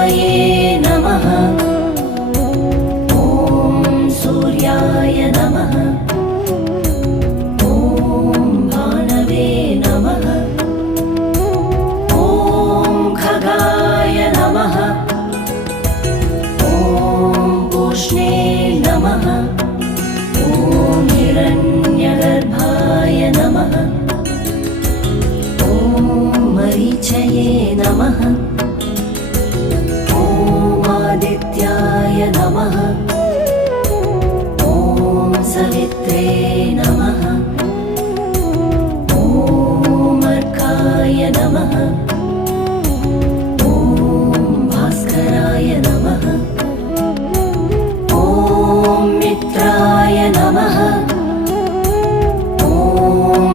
सूर्यपरमेश्वये नमः। ॐ सूर्याय नमः। ॐ भानवे नमः। ॐ खगाय नमः। ॐ पूष्णे नमः। ॐ हिरण्यगर्भाय नमः। ॐ मरीचये नमः। ॐ आदित्याय नमः। ॐ सवित्रे